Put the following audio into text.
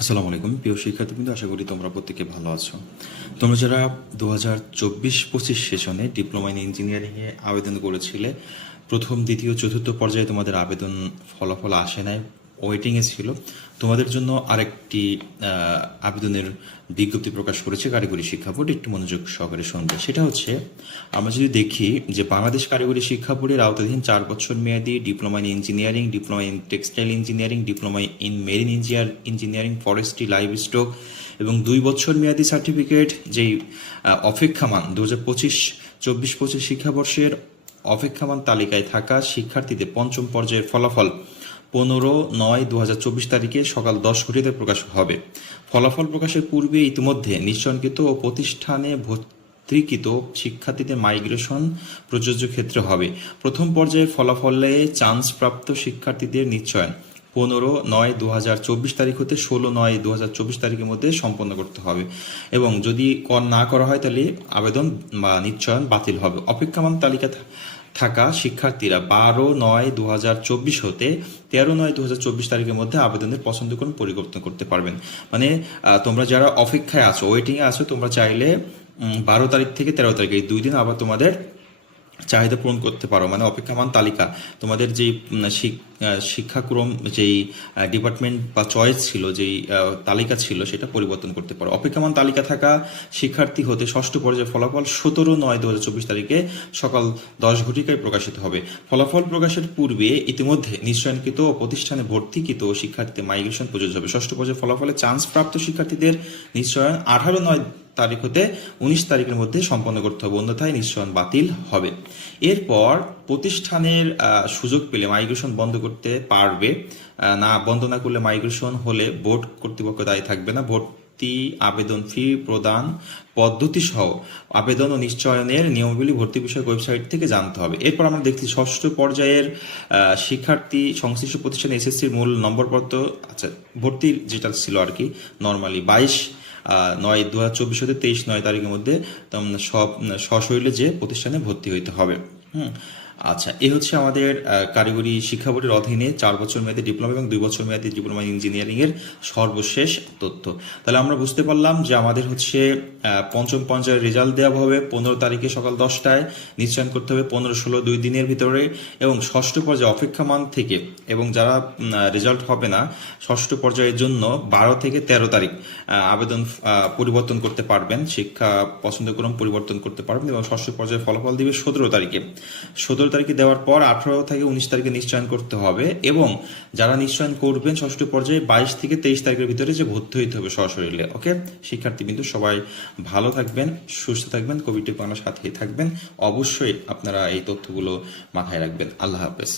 আসসালামু আলাইকুম। প্রিয় শিক্ষার্থীবৃন্দ, আশা করি তোমরা প্রত্যেকে ভালো আছো। তোমরা যারা দু হাজার চব্বিশ পঁচিশ সেশনে ডিপ্লোমা ইন ইঞ্জিনিয়ারিংয়ে আবেদন করেছিলে, প্রথম, দ্বিতীয়, চতুর্থ পর্যায়ে তোমাদের আবেদন ফলাফল আসে নাই। ওয়েটিংয়ে ছিল। তোমাদের জন্য আরেকটি আবেদনের বিজ্ঞপ্তি প্রকাশ করেছে কারিগরি শিক্ষা বোর্ড, একটু মনোযোগ সহকারে শুনবে। সেটা হচ্ছে, আমরা যদি দেখি যে বাংলাদেশ কারিগরি শিক্ষা বোর্ডের আওতাধীন চার বছর মেয়াদী diploma in engineering, diploma in textile engineering, diploma in marine engineer engineering, forestry live stock এবং দুই বছর মেয়াদী সার্টিফিকেট, যেই অপেক্ষামান দু হাজার পঁচিশ, চব্বিশ পঁচিশ শিক্ষাবর্ষের অপেক্ষামান তালিকায় থাকা শিক্ষার্থীদের পঞ্চম পর্যায়ের ফলাফল পনেরো নয় দু তারিখে সকাল দশ ঘটিতে প্রকাশ হবে। ফলাফল প্রকাশের পূর্বে ইতিমধ্যে নিশ্চয়কৃত ও প্রতিষ্ঠানে ভর্তিকৃত শিক্ষার্থীদের মাইগ্রেশন প্রযোজ্য ক্ষেত্রে হবে। প্রথম পর্যায়ে ফলাফলে চান্সপ্রাপ্ত শিক্ষার্থীদের নিশ্চয়ন। পনেরো নয় দু তারিখ হতে ষোলো নয় দু তারিখের মধ্যে সম্পন্ন করতে হবে। এবং যদি কর না করা হয় তাহলে আবেদন বা নিশ্চয়ন বাতিল হবে। অপেক্ষামান তালিকা থাকা শিক্ষার্থীরা বারো নয় দু হতে তেরো নয় দু তারিখের মধ্যে আবেদনের পছন্দ করুন পরিবর্তন করতে পারবেন। মানে তোমরা যারা অপেক্ষায় আছো ওয়েটিংয়ে আছো, তোমরা চাইলে বারো তারিখ থেকে তেরো তারিখ, এই দুই দিন আবার তোমাদের চাহিদা পূরণ করতে পারো মানে অপেক্ষামান তালিকা। তোমাদের যেই শিক- শিক্ষাক্রম, যেই ডিপার্টমেন্ট বা চয়েস ছিল, যেই তালিকা ছিল, সেটা পরিবর্তন করতে পারো। অপেক্ষামান তালিকা থাকা শিক্ষার্থী হতে ষষ্ঠ পর্যায়ের ফলাফল সতেরো নয় দু তারিখে সকাল দশ ঘটিকায় প্রকাশিত হবে। ফলাফল প্রকাশের পূর্বে ইতিমধ্যে নিশ্চয়নকৃত প্রতিষ্ঠানে ভর্তিকৃত শিক্ষার্থীদের মাইগ্রেশন প্রযোজ্য হবে। ষষ্ঠ পর্যায়ের ফলাফলে চান্স প্রাপ্ত শিক্ষার্থীদের নিশ্চয়ন আঠারো নয় তারিখ হতে উনিশ তারিখের মধ্যে সম্পন্ন করতে হবে, অন্যথায় নিশ্চয়ন বাতিল হবে। এরপর প্রতিষ্ঠানের সুযোগ পেলে মাইগ্রেশন বন্ধ করতে পারবে। না, বন্ধ না করলে মাইগ্রেশন হলে বোর্ড কর্তৃপক্ষ দায়ী থাকবে না। ভর্তি আবেদন ফি প্রদান পদ্ধতি সহ আবেদন ও নিশ্চয়নের নিয়মাবলী ভর্তি বিষয়ক ওয়েবসাইট থেকে জানতে হবে। এরপর আমরা দেখছি ষষ্ঠ পর্যায়ের শিক্ষার্থী সংশ্লিষ্ট প্রতিষ্ঠানে এসএসসির মূল নম্বরপত্র আচ্ছা ভর্তির যেটা ছিল আর কি নর্মালি বাইশ নয় দু হাজার চব্বিশ হতে তেইশ নয় তারিখের মধ্যে সব সশৈলে যে প্রতিষ্ঠানে ভর্তি হইতে হবে। হুম। আচ্ছা এ হচ্ছে আমাদের কারিগরি শিক্ষা বোর্ডের অধীনে চার বছর মেয়াদী ডিপ্লোমা এবং দুই বছর মেয়াদী ডিপ্লোমা ইঞ্জিনিয়ারিং এর সর্বশেষ তথ্য। তাহলে আমরা বুঝতে পারলাম যে আমাদের হচ্ছে পঞ্চম পর্যায়ের রেজাল্ট দেওয়া হবে পনেরো তারিখে সকাল দশটায়, নিশ্চয়ন করতে হবে পনেরো ষোলো দুই দিনের ভিতরে এবং ষষ্ঠ পর্যায়ে অপেক্ষামান থেকে এবং যারা রেজাল্ট হবে না, ষষ্ঠ পর্যায়ের জন্য বারো থেকে তেরো তারিখ আবেদন পরিবর্তন করতে পারবেন, শিক্ষা পছন্দক্রম পরিবর্তন করতে পারবেন এবং ষষ্ঠ পর্যায়ে ফলাফল দিবে সতেরো তারিখে। সতেরো তারিখে দেওয়ার পর আঠারো থেকে উনিশ তারিখে নিশ্চয়ন করতে হবে এবং যারা নিশ্চয়ন করবেন ষষ্ঠ পর্যায়ে বাইশ থেকে তেইশ তারিখের ভিতরে যে ভর্তি হইতে হবে সশরীরে ওকে শিক্ষার্থী কিন্তু সবাই ভালো থাকবেন, সুস্থ থাকবেন কোভিড টিকানোর সাথেই থাকবেন। অবশ্যই আপনারা এই তথ্যগুলো মাথায় রাখবেন। আল্লাহ হাফেজ।